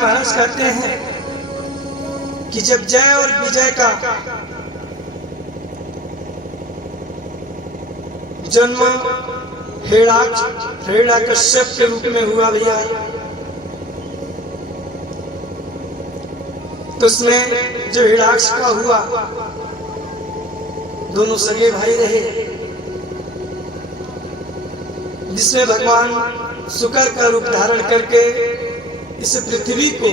महाराज कहते हैं कि जब जय और विजय का जन्म हिरण्यकश्यप के रूप में हुआ भैया, तो उसमें जो हिरण्याक्ष का हुआ, दोनों सगे भाई रहे, जिसमें भगवान शुक्र का रूप धारण करके इस पृथ्वी को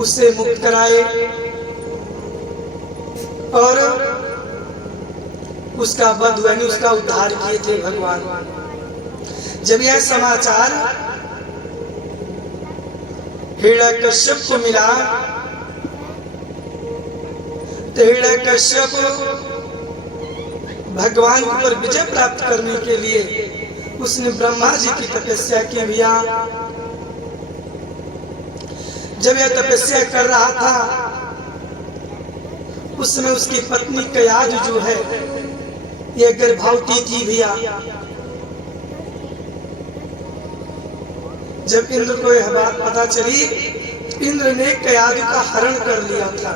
उससे मुक्त कराए और उसका वध यानी उसका उद्धार किए थे भगवान। जब यह समाचार हिरण्यकश्यप को मिला तो हिरण्यकश्यप भगवान पर विजय प्राप्त करने के लिए उसने ब्रह्मा जी की तपस्या की भैया। जब यह तपस्या कर रहा था उसमें उसकी पत्नी कयाद जो है यह गर्भवती थी भैया। जब इंद्र को यह बात पता चली, इंद्र ने कयाद का हरण कर लिया था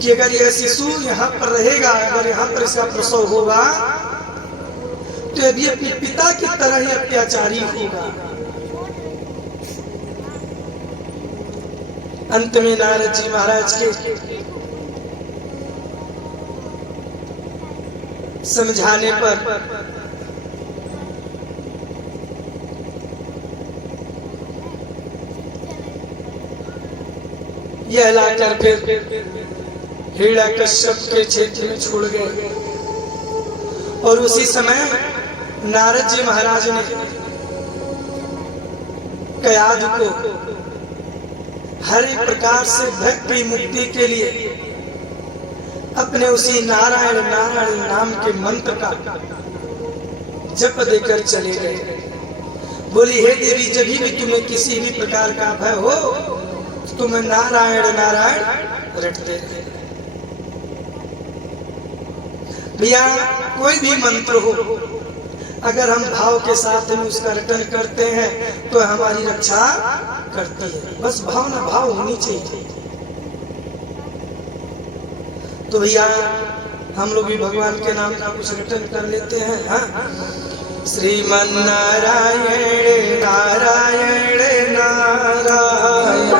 कि अगर यह शिशु यहाँ पर रहेगा, अगर यहाँ पर इसका प्रसव होगा तो अभी अपने पिता की तरह ही अत्याचारी होगा। अंत में नारद जी महाराज के समझाने पर यह लाकर फिर हिरण्यकश्यप के क्षेत्र में छोड़ गए। और उसी समय नारद जी महाराज ने कयाद को हर एक प्रकार से भक्ति मुक्ति के लिए अपने उसी नारायण नारायण नाम के मंत्र का जप देकर चले गए। बोली, हे देवी, जब भी तुम्हें किसी भी प्रकार का भय हो तो तुम्हें नारायण नारायण रटते रहे। भैया कोई भी मंत्र हो, अगर हम भाव के साथ में उसका रटन करते हैं तो हमारी रक्षा करती है। बस भावना भाव होनी चाहिए। तो भैया हम लोग भी भगवान के नाम का कुछ रटन कर लेते हैं। हाँ, श्रीमन नारायण नारायण नारायण,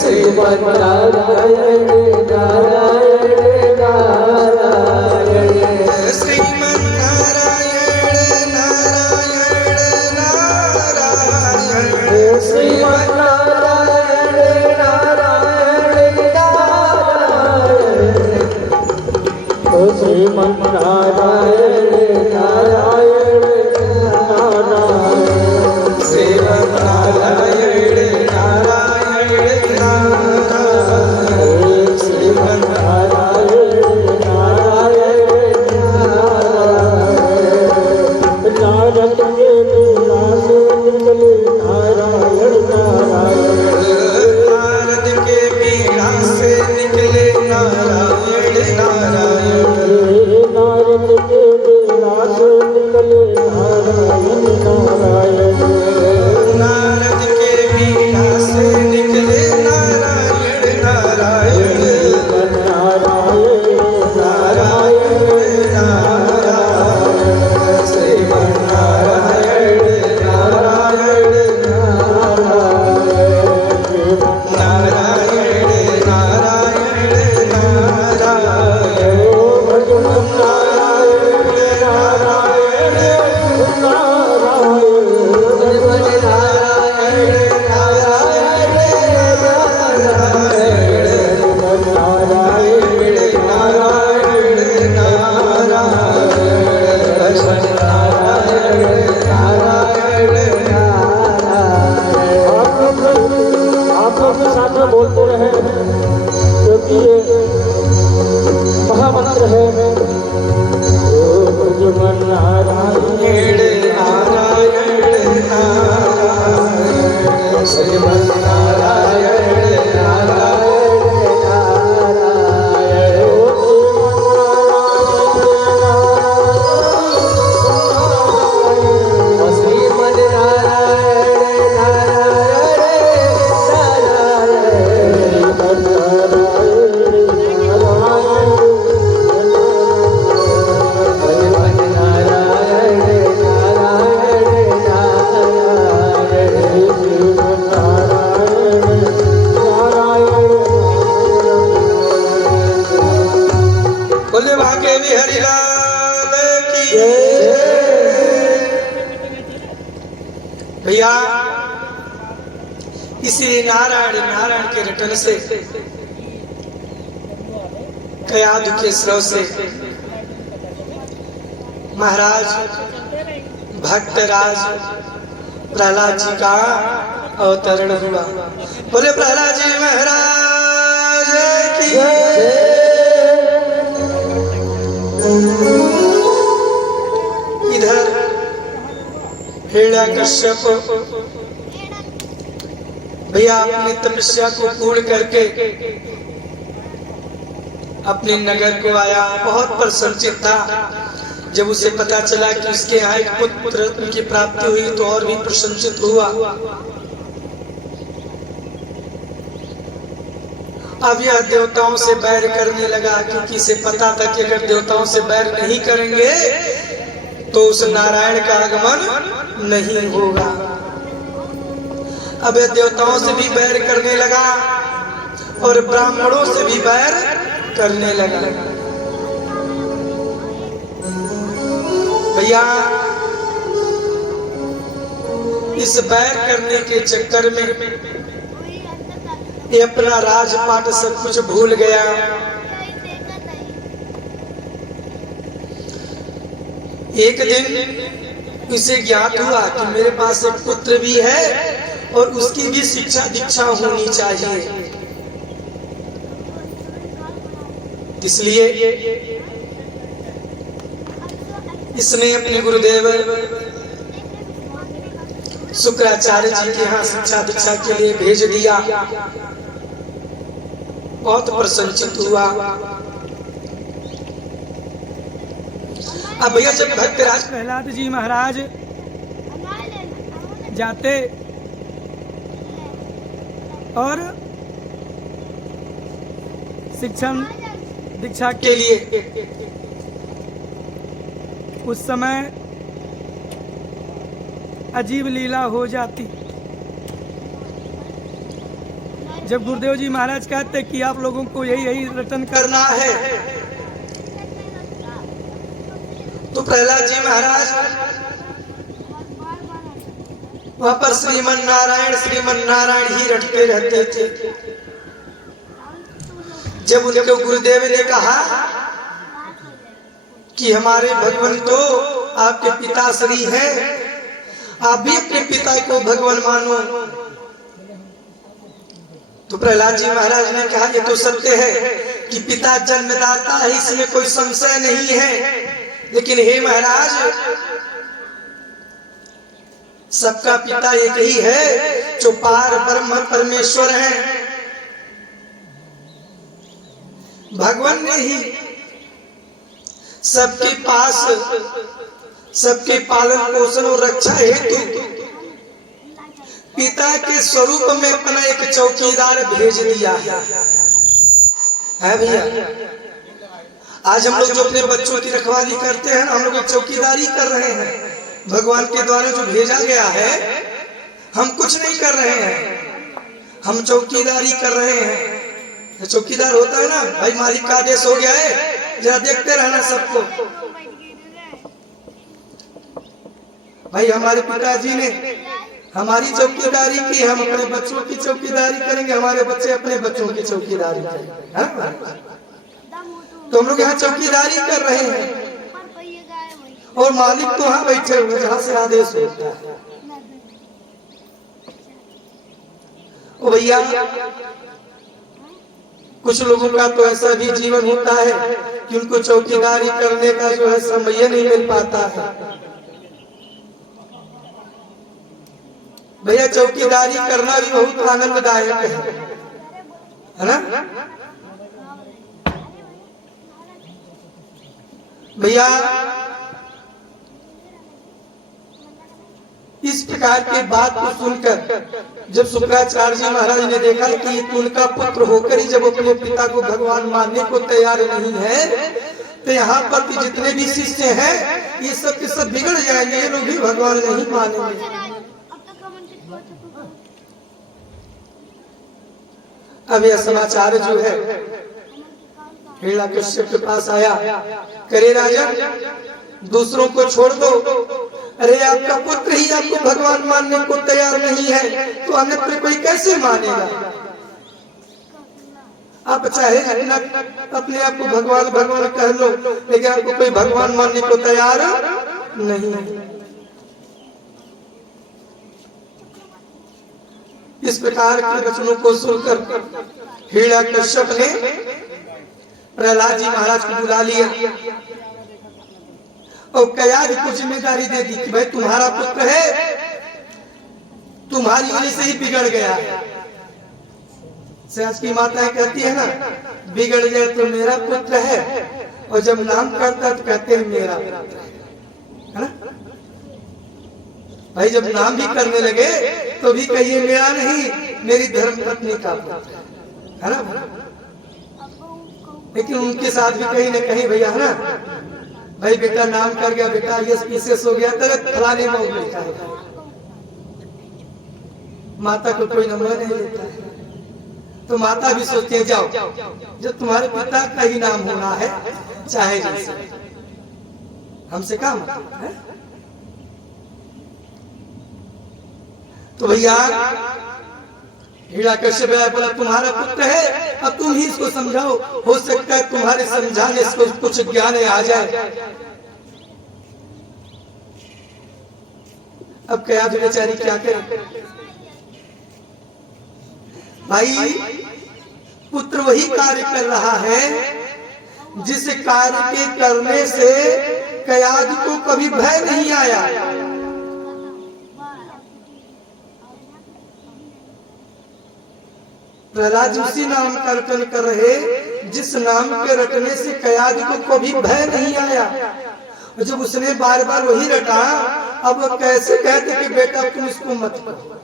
श्रीमन नारायण नारायण नारायण, श्रीमन नारायण नारायण नारायण, श्रीमन नारायण नारायण नारायण, श्रीमन नारायण नारायण नारायण, श्रीमन नारायण नारायण नारायण, इसी नारायण नारायण के रटन से कयादु के स्रव से महाराज भक्तराज प्रहलाद जी का अवतरण हुआ। बोले प्रहलाद जी महाराज की इधर हिरण्यकश्यप भैया अपनी तपस्या को पूर्ण करके अपने नगर को आया। बहुत प्रसन्नचित था। जब उसे पता चला कि उसके यहाँ एक पुत्र की प्राप्ति हुई तो और भी प्रसन्नचित हुआ। अब यह देवताओं से बैर करने लगा, क्योंकि इसे पता था कि अगर देवताओं से बैर नहीं करेंगे तो उस नारायण का आगमन नहीं होगा। अब यह देवताओं से भी बैर करने लगा और ब्राह्मणों से भी बैर करने लगा। भैया इस बैर करने के चक्कर में ये अपना राजपाट सब कुछ भूल गया। एक दिन इसे ज्ञात हुआ कि मेरे पास एक पुत्र भी है और उसकी भी शिक्षा दीक्षा होनी चाहिए। इसलिए इसने अपने गुरुदेव शुक्राचार्य जी के यहाँ शिक्षा दीक्षा के लिए भेज दिया। बहुत प्रसन्नचित हुआ। अब भैया जब भक्तराज प्रहलाद जी महाराज जाते और शिक्षण दीक्षा के लिए, उस समय अजीब लीला हो जाती। जब गुरुदेव जी महाराज कहते कि आप लोगों को यही रटन करना है, तो प्रहलाद जी महाराज वहां पर श्रीमन नारायण ही रटते रहते थे। जब उनके गुरुदेव ने कहा कि हमारे भगवान तो आपके पिताश्री हैं, आप भी अपने पिता को भगवान मानो, तो प्रहलाद जी महाराज ने कहा ये तो सत्य है कि पिता जन्मदाता है, इसमें कोई संशय नहीं है। लेकिन हे महाराज, सबका पिता एक ही है जो पार ब्रह्म परमेश्वर है। भगवान ने ही सबके पास सबके पालन पोषण और रक्षा हेतु पिता के स्वरूप में अपना एक चौकीदार भेज दिया है भैया। आज हम लोग जो अपने बच्चों की रखवाली करते हैं, हम लोग चौकीदारी कर रहे हैं। भगवान के द्वारा जो भेजा गया है, हम कुछ नहीं कर रहे हैं, हम चौकीदारी कर रहे हैं। चौकीदार होता है ना भाई, मालिक का आदेश हो गया है, जरा देखते रहना सबको। भाई हमारे पिताजी ने हमारी चौकीदारी की, हम अपने बच्चों की चौकीदारी करेंगे, हमारे बच्चे अपने बच्चों की चौकीदारी करेंगे। तो हम लोग यहाँ चौकीदारी कर रहे हैं और मालिक तो वहां बैठे हुए जहां से आदेश होता है। ओ भैया, कुछ लोगों का तो ऐसा भी जीवन होता है कि उनको चौकीदारी करने का जो है समय नहीं मिल पाता है। भैया चौकीदारी करना भी बहुत आनंददायक है ना भैया। इस प्रकार की बात को सुनकर जब शुक्राचार्य जी महाराज ने देखा कि उनका पुत्र होकर ही जब अपने पिता को भगवान मानने को तैयार नहीं है, तो यहाँ पर जितने भी शिष्य हैं ये सब के सब बिगड़ जाएंगे, ये लोग भी भगवान नहीं मानेंगे। अब यह समाचार जो है हिरण्यकश्यप के पास आया, करे राजन दूसरों को छोड़ दो, अरे आपका पुत्र ही आपको भगवान मानने को तैयार नहीं है तो अन्यत्र कोई कैसे मानेगा? आप चाहे जितना अपने आप को भगवान भगवान कह लो, लेकिन आपको कोई भगवान मानने को तैयार नहीं है। इस प्रकार के वचनों को सुनकर हिरण्यकश्यप ने प्रहलाद जी महाराज को बुला लिया और कयाद को जिम्मेदारी दे दी कि भाई तुम्हारा पुत्र है, तुम्हारी वजह से ही बिगड़ गया है। आज की माताएं कहती है ना, बिगड़ जाए तो मेरा पुत्र है, और जब नाम करता तो कहते हैं मेरा पुत्र है ना। भाई जब नाम भी करने लगे तो भी कहिए मेरा नहीं, मेरी धर्मपत्नी का पुत्र है ना। लेकिन उनके साथ भी कहीं ना कहीं भैया है ना, भाई बेटा नाम कर गया, बेटा ये पीसेस हो गया तो फलाने में लिखा है। माता को कोई नंबर नहीं लेता है तो माता भी सोचते जाओ जब तुम्हारे पिता का ही नाम होना है चाहे जैसे, हमसे काम है। तो भैया हिरण्यकश्यप बोला तुम्हारा पुत्र है, अब तुम ही इसको समझाओ, हो सकता है तुम्हारे समझाने इसको कुछ ज्ञान आ जाए। अब क्या बेचारी क्या करे? भाई पुत्र वही कार्य कर रहा है जिस कार्य के करने से कयाद को कभी भय नहीं आया। प्रहलाद उसी नाम का रटन कर रहे जिस नाम के रटने से कयाद को कभी भय नहीं आया। जब उसने बार बार वही रटा, अब वो कैसे कहते कि बेटा तुम इसको मत करो?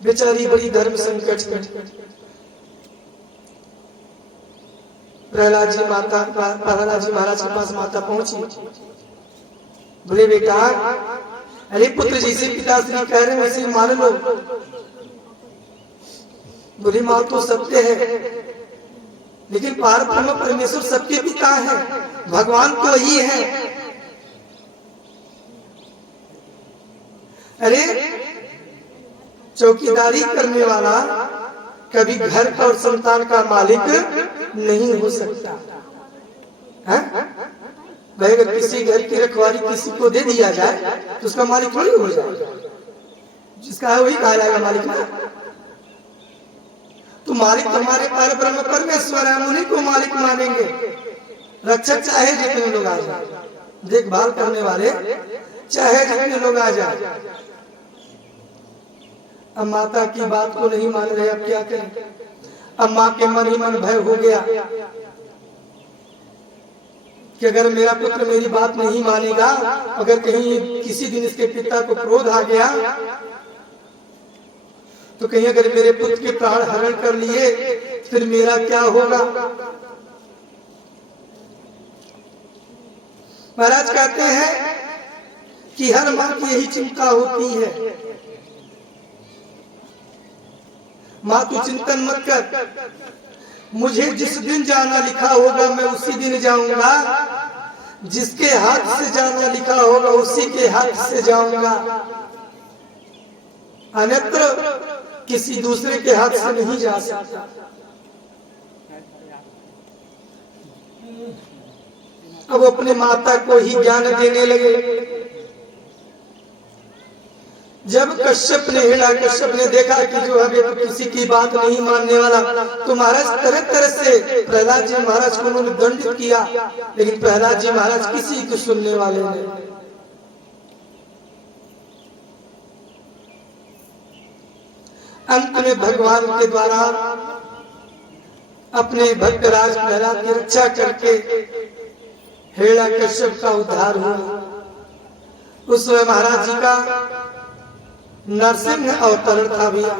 बेचारी बड़ी धर्म संकट में प्रहलाद जी महाराज के पास माता पहुंची। बोले बेटा, अरे पुत्र जैसे पिताश्री कह रहे वैसे मान लो। बोली माँ तो सत्य है, लेकिन पार ब्रह्म परमेश्वर सबके पिता है, भगवान तो वही है। अरे चौकीदारी करने वाला कभी घर का और संतान का मालिक नहीं हो सकता है? भाई अगर किसी घर की रखवाली किसी को दे दिया जाए तो उसका मालिक थोड़ी हो जाएगा, जिसका है वही कहा जाएगा मालिक ना। तो मालिक तुम्हारे पर ब्रह्म परमेश्वर है, उन्हीं को मालिक मानेंगे। रक्षक चाहे जितने लोग आ जाए, देखभाल करने वाले चाहे जितने लोग आ जाए। अब माता की बात को नहीं मान रहे, अब क्या करें? अब माँ के मन ही मन भय हो गया कि अगर मेरा पुत्र मेरी बात नहीं मानेगा, अगर कहीं किसी दिन इसके पिता को क्रोध आ गया तो कहीं अगर मेरे पुत्र के प्राण हरण कर लिए फिर मेरा क्या होगा? महाराज कहते हैं कि हर माँ की यही चिंता होती है। माँ तू चिंतन मत कर, मुझे जिस दिन जाना लिखा होगा मैं उसी दिन जाऊंगा, जिसके हाथ से जाना लिखा होगा उसी के हाथ से जाऊंगा, अन्यत्र किसी दूसरे के हाथ से नहीं जा सकता। अब अपने माता को ही ज्ञान देने लगे। जब कश्यप ने हिरण्यकश्यप ने देखा कि जो है तो किसी की बात नहीं मानने वाला, तो महाराज तरह तरह से प्रहलाद जी महाराज को उन्होंने दंडित किया, लेकिन प्रहलाद जी महाराज किसी को सुनने वाले नहीं। अंत में भगवान के द्वारा अपने भक्त राज प्रहलाद की रक्षा करके हिरण्यकश्यप का उद्धार हुआ। उस समय महाराज जी का नरसिंह अवतरण था भैया।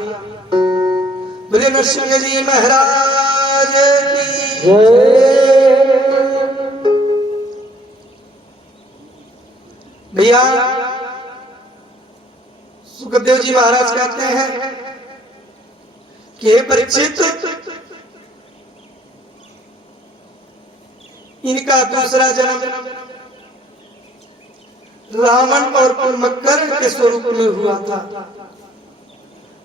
बोले नरसिंह जी महाराज की भैया। सुखदेव जी महाराज कहते हैं कि हे परीक्षित, इनका दूसरा जन्म रावण और कुंभकर्ण के स्वरूप में हुआ था,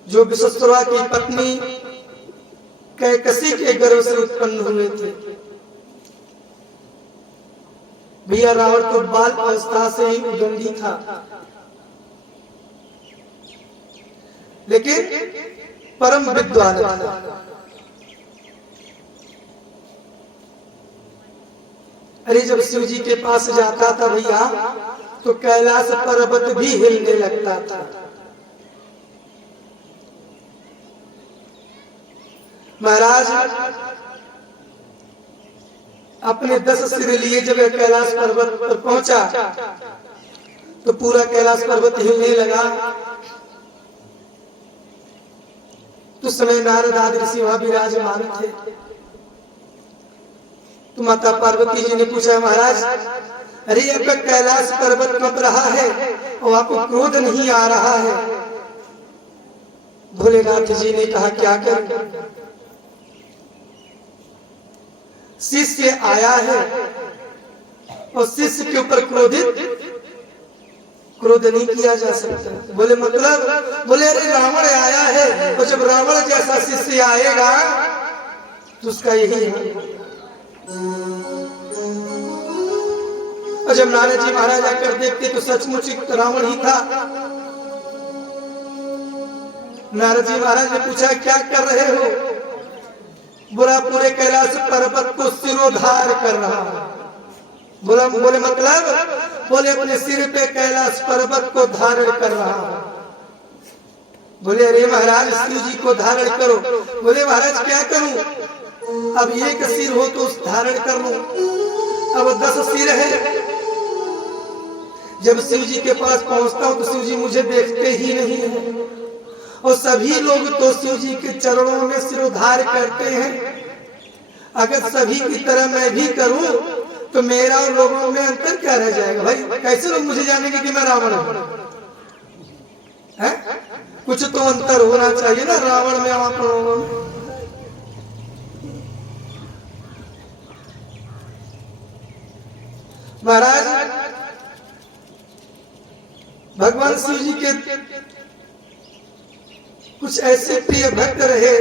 जो विश्वामित्र की पत्नी कैकसी के गर्भ से उत्पन्न हुए थे। भैया रावण तो बाल अवस्था से ही उदंडी था, लेकिन परम विद्वान था। अरे जब शिव जी के पास जाता था भैया, तो कैलाश पर्वत भी हिलने लगता था। महाराज अपने 10 सिर लिए जब कैलाश पर्वत पर पहुंचा, तो पूरा कैलाश पर्वत हिलने लगा। तो समय नारद आदि ऋषि वहां विराजमान थे। तो माता पार्वती जी ने पूछा, महाराज अरे आपका कैलाश पर्वत कब रहा है और आपको क्रोध नहीं आ रहा है? भोलेनाथ जी ने कहा, क्या करूं? शिष्य आया है और शिष्य के ऊपर क्रोध नहीं किया जा सकता। बोले मतलब? बोले अरे रावण आया है, और जब रावण जैसा शिष्य आएगा तो उसका यही है। और जब नारद जी महाराज आकर देखते तो सचमुच रावण ही था। नारद जी महाराज ने पूछा, क्या कर रहे हो? बोला पूरे कैलाश पर्वत को सिरोधार कर रहा है। बोले मतलब? बोले अपने सिर पे कैलाश पर्वत को धारण कर रहा है। बोले अरे महाराज शिव जी को धारण करो। बोले महाराज क्या करूं? अब एक सिर हो तो उस धारण कर लूं, अब 10 सिर है। जब शिव जी के पास पहुंचता हूं तो शिव जी मुझे देखते ही नहीं है, और सभी लोग तो शिव जी के चरणों में सिरोधार करते हैं। अगर सभी की तरह मैं भी करूं तो मेरा और लोगों में अंतर क्या रह जाएगा? भाई कैसे लोग मुझे जानेंगे कि मैं रावण हूं? कुछ तो अंतर होना चाहिए ना रावण में और आप लोगों में। महाराज भगवान शिव जी के कुछ ऐसे प्रिय भक्त रहे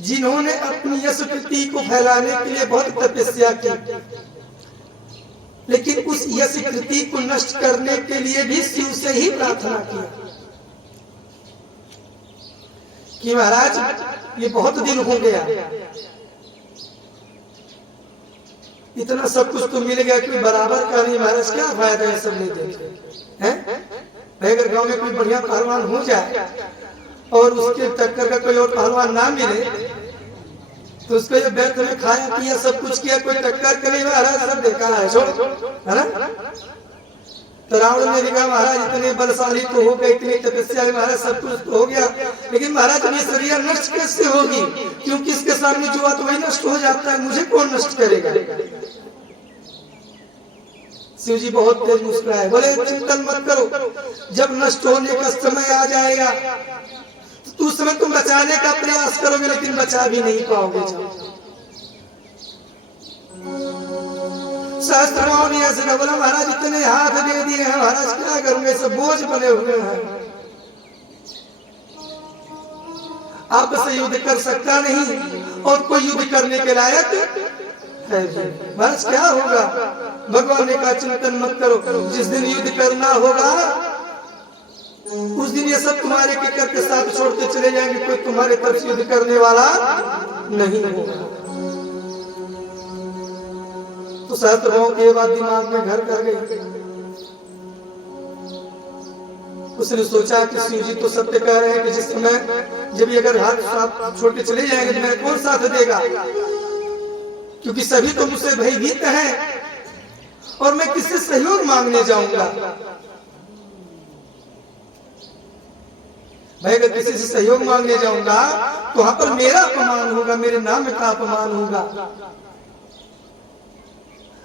जिन्होंने अपनी यश कीर्ति को फैलाने के लिए बहुत तपस्या की, लेकिन उस यश कीर्ति को नष्ट करने के लिए भी शिव से ही प्रार्थना की कि महाराज ये बहुत दिन हो गया, इतना सब कुछ तो मिल गया कि बराबर का नहीं, महाराज क्या फायदा है सब नहीं देखे हैं? अगर गांव में कोई बढ़िया पहलवान हो जाए और उसके टक्कर का कोई और पहलवान ना मिले तो उसको ये व्यर्थ में खाया पिया सब कुछ किया, कोई टक्कर करे महाराज सब बेकार है, छोड़, है ना? तो रावण ने कहा महाराज इतने बलशाली तो हो गए, इतनी तपस्या महाराज सब कुछ तो हो गया, लेकिन महाराज ये शरीर नष्ट कैसे होगी? क्योंकि इसके सामने जो बात वही नष्ट हो जाता है, मुझे कौन नष्ट करेगा? शिव जी बहुत तेज मुस्कुराए, बोले चिंतन मत करो, जब नष्ट होने का समय आ जाएगा तो उस समय तुम बचाने का प्रयास करोगे लेकिन बचा भी नहीं पाओगे। शास्त्रों ने ऐसे बोला महाराज इतने हाथ दे दिए हैं, महाराज क्या करूंगे, सब बोझ बने हुए हैं, आपसे युद्ध कर सकता नहीं और कोई युद्ध करने के लायक है भी, महाराज क्या होगा? भगवान ने कहा चिंतन मत करो, जिस दिन युद्ध करना होगा उस दिन ये सब तुम्हारे किकर के साथ छोड़ते चले जाएंगे, कोई तुम्हारे तरफ युद्ध करने वाला नहीं होगा। तो सहस्त्रभाव की ये बात दिमाग में घर कर गई। उसने सोचा कि शिव जी तो सत्य कह रहे हैं कि जिस समय जब ये अगर हाथ साथ छोड़ के चले जाएंगे तो मैं कौन साथ देगा, क्योंकि सभी तो मुझसे भयभीत हैं और मैं किससे सहयोग मांगने जाऊंगा? भाई अगर किसी से सहयोग मांगने जाऊंगा तो वहां पर मेरा अपमान होगा, मेरे नाम का अपमान होगा।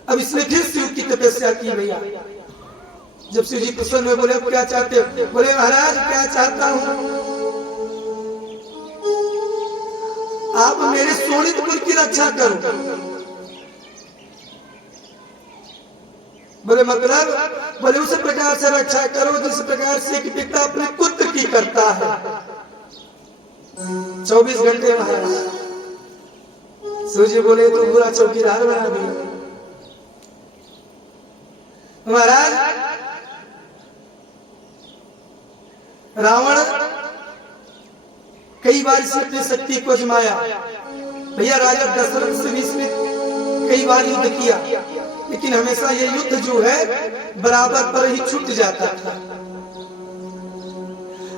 अब इसने फिर शिव की तपस्या की भैया। जब शिव जी प्रसन्न में बोले अब क्या चाहते हो? बोले महाराज क्या चाहता हूं, आप मेरे शोणितपुर की रक्षा करो। बोले मतलब, बोले उस प्रकार से रक्षा करो जिस प्रकार से कि पिता अपने पुत्र की करता है। 24 घंटे महाराज सूजी बोले तो पूरा चौकीदार बना दिया महाराज। रावण कई बार से अपनी शक्ति को आजमाया। भैया राजा दशरथ से भी इसने कई बार युद्ध किया, लेकिन हमेशा ये युद्ध जो है बराबर पर ही छूट जाता था।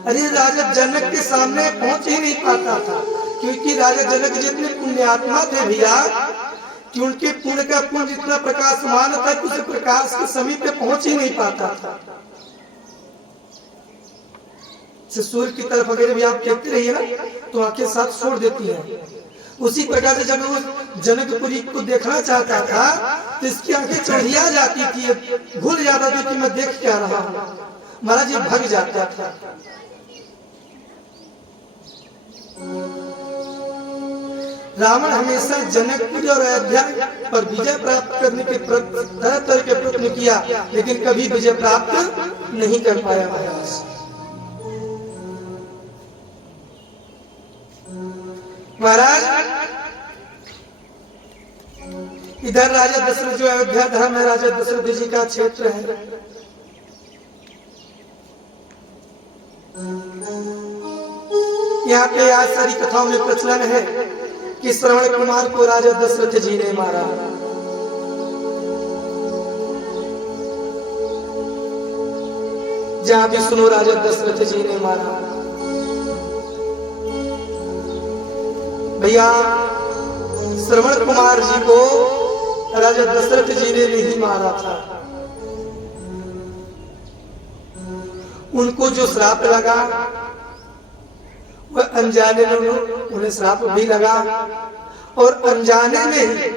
अरे राजा जनक के सामने पहुंच ही नहीं पाता था, क्योंकि राजा जनक जितने पुण्यात्मा थे भैया कि उनके पुण्य का पुण्य जितना प्रकाशमान था कि उस प्रकाश के समीप पे पहुंच ही नहीं पाता था। सूर्य की तरफ अगर भी आप देखते रहिए ना तो आंखें साथ छोड़ देती हैं। उसी प्रकार से जब वो जनकपुरी को देखना चाहता था तो इसकी आंखें चढ़िया जाती थी, भूल जाता था कि मैं देख क्या रहा हूं, महाराज ये भग जाता था। रावण हमेशा जनकपुर और अयोध्या पर विजय प्राप्त करने के तरह तरह के प्रयत्न किया, लेकिन कभी विजय प्राप्त नहीं कर पाया महाराज। महाराज इधर राजा दशरथ जो अयोध्या धाम है, राजा दशरथ जी का क्षेत्र है। यहाँ पे आज सारी कथाओं में प्रचलन है कि श्रवण कुमार को राजा दशरथ जी ने मारा। जहाँ भी सुनो राजा दशरथ जी ने मारा। भैया श्रवण कुमार जी को राजा दशरथ जी ने नहीं मारा था। उनको जो श्राप लगा वह अनजाने में उन्हें श्राप भी लगा, और अनजाने में ही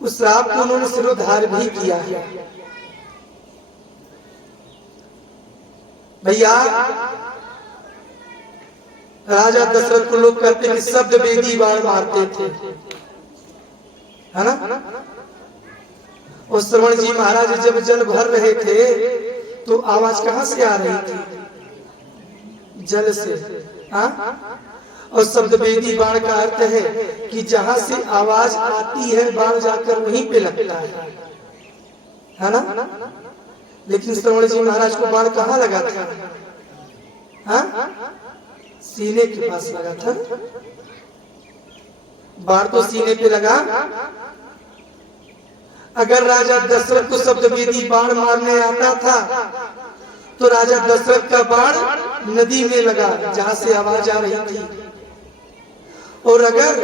उस श्राप को उन्होंने सिरोधार भी किया है। भैया राजा दशरथ को लोग कहते हैं कि शब्द वेदी बाण मारते थे, है ना। और श्रवण जी महाराज जब जल भर रहे थे तो आवाज कहां से आ रही थी? जल से। हाँ, और शब्द वेदी बाण का अर्थ है कि जहां से आवाज आती है बाण जाकर वहीं पे लगता है ना। लेकिन श्रवण जी महाराज को बाण कहाँ लगा था? हाँ, सीने के पास लगा था। बाण तो सीने पे लगा। अगर राजा दशरथ को शब्द वेदी बाण मारने आता था तो राजा दशरथ का बाण नदी में लगा जहां से आवाज आ रही थी, और अगर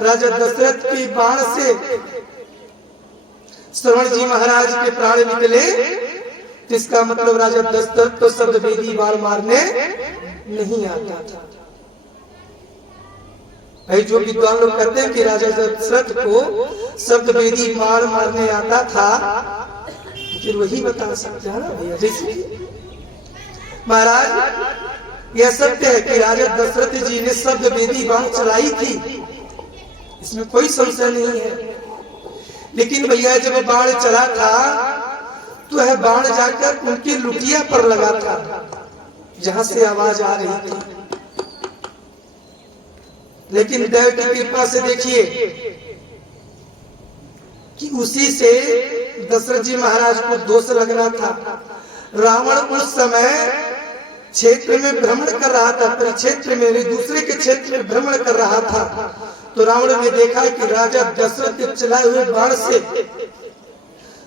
राजा दशरथ के बाण से श्रवण जी महाराज के प्राण निकले तो इसका मतलब राजा दशरथ तो शब्द वेदी बाण मारने नहीं आता था। भाई जो विद्वान लोग कहते हैं कि राजा दशरथ को शब्द वेदी बाण मारने आता था, फिर वही बता सकते हैं ना भैया। जैसे महाराज यह सत्य है कि राजा दशरथ जी ने शब्द वेदी बाण चलाई थी, इसमें कोई संशय नहीं है। लेकिन भैया जब बाण चला था तो यह बाण जाकर उनकी लुटिया पर लगा था जहां से आवाज आ रही थी। लेकिन देव की कृपा से देखिए कि उसी से दशरथ जी महाराज को दोष लगना था। रावण उस समय क्षेत्र में भ्रमण कर रहा था, परिक्षेत्र में दूसरे के क्षेत्र में भ्रमण कर रहा था, तो रावण ने देखा कि राजा दशरथ के चलाए हुए बाण से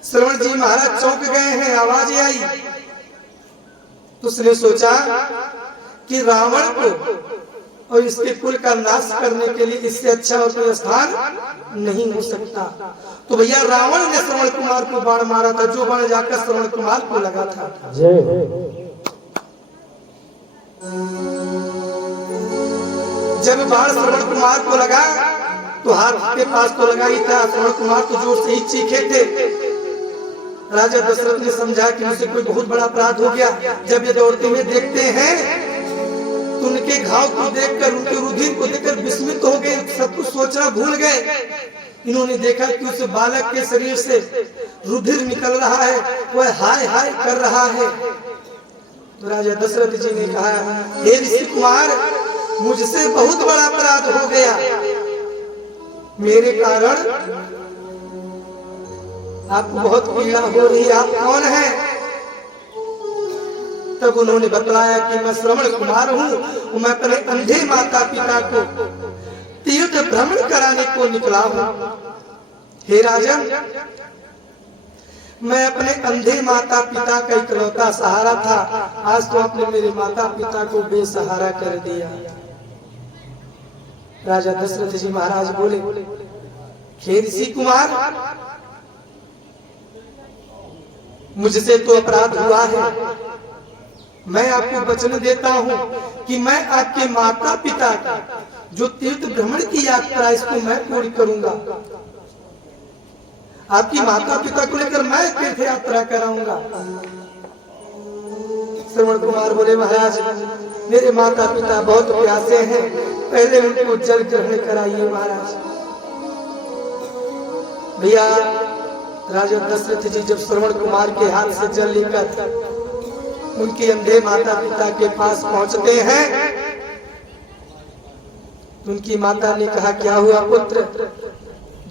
श्रवण जी महाराज चौंक गए हैं, आवाज आई। तो उसने सोचा कि रावण को और इसके कुल का नाश करने के लिए इससे अच्छा और कोई स्थान नहीं हो सकता। तो भैया रावण ने श्रवण कुमार को बाण मारा था, जो बाण जाकर श्रवण कुमार को लगा था। जब बाण श्रवण कुमार को लगा तो हाथ के पास तो लगा ही था, श्रवण कुमार तो जोर से ही चीखे थे। राजा दशरथ ने समझा कि मुझसे कोई बहुत बड़ा अपराध हो गया। जब ये दौड़ते हुए देखते हैं तो उनके घाव को देखकर, उनके रुधिर को देखकर विस्मित हो गए, सब कुछ सोचना भूल गए इन्होंने देखा कि उस बालक के शरीर से रुधिर निकल रहा है, वह हाय हाय कर रहा है। तो राजा दशरथ जी ने कहा, हे ऋषि कुमार, मुझसे बहुत बड़ा अपराध हो गया, मेरे कारण आपको बहुत पीड़ा हो रही है, आप कौन हैं? तब उन्होंने बतलाया कि मैं श्रवण कुमार हूँ, मैं अपने अंधे माता पिता को तीर्थ भ्रमण कराने को निकला हूँ। हे राजन, मैं अपने अंधे माता पिता का इकलौता सहारा था, आज तो आपने मेरे माता पिता को बेसहारा कर दिया। राजा दशरथ जी महाराज बोले, हे ऋषि कुमार, मुझसे तो अपराध हुआ है, मैं आपको वचन देता हूं कि मैं आपके माता पिता का जो तीर्थ भ्रमण की यात्रा, इसको मैं पूरी करूंगा। आपकी माता पिता को लेकर मैं तीर्थ यात्रा कराऊंगा। श्रवण कुमार बोले, महाराज, मेरे माता पिता बहुत प्यासे हैं, पहले उनको जल ग्रहण कराइए महाराज। भैया, राजा दशरथ जी जब श्रवण कुमार के हाथ से जल लेकर उनके अंधे माता पिता के पास पहुंचते हैं, उनकी माता ने कहा, क्या हुआ पुत्र,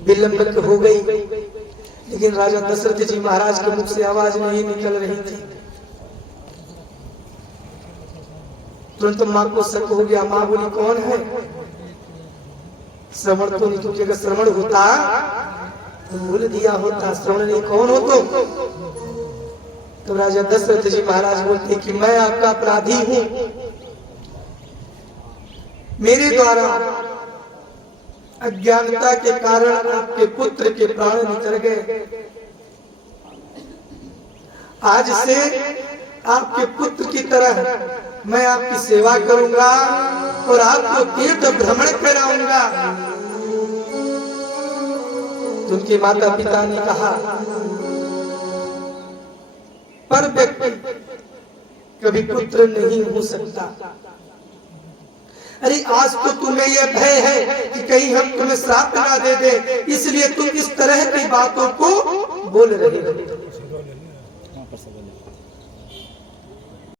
विलंब हो गई। लेकिन राजा दशरथ जी महाराज के मुख से आवाज नहीं निकल रही थी। तुरंत माँ को शक हो गया। माँ बोली, कौन है? श्रवण तो नहीं, क्योंकि अगर श्रवण होता तो भूल दिया होता, श्रवण नहीं, कौन हो तुम? तो राजा दशरथ जी महाराज बोलते कि मैं आपका अपराधी हूं, मेरे द्वारा अज्ञानता के कारण आपके पुत्र के प्राण निकल गए। आज से आपके पुत्र की तरह मैं आपकी सेवा करूंगा और आपको तीर्थ भ्रमण कराऊंगा। उनके माता पिता ने कहा, पर व्यक्ति कभी पुत्र नहीं हो सकता। अरे आज तो तुम्हें यह भय है कि कहीं हम तुम्हें श्राप ना दे दे, इसलिए तुम इस तरह की बातों को बोल रहे हो।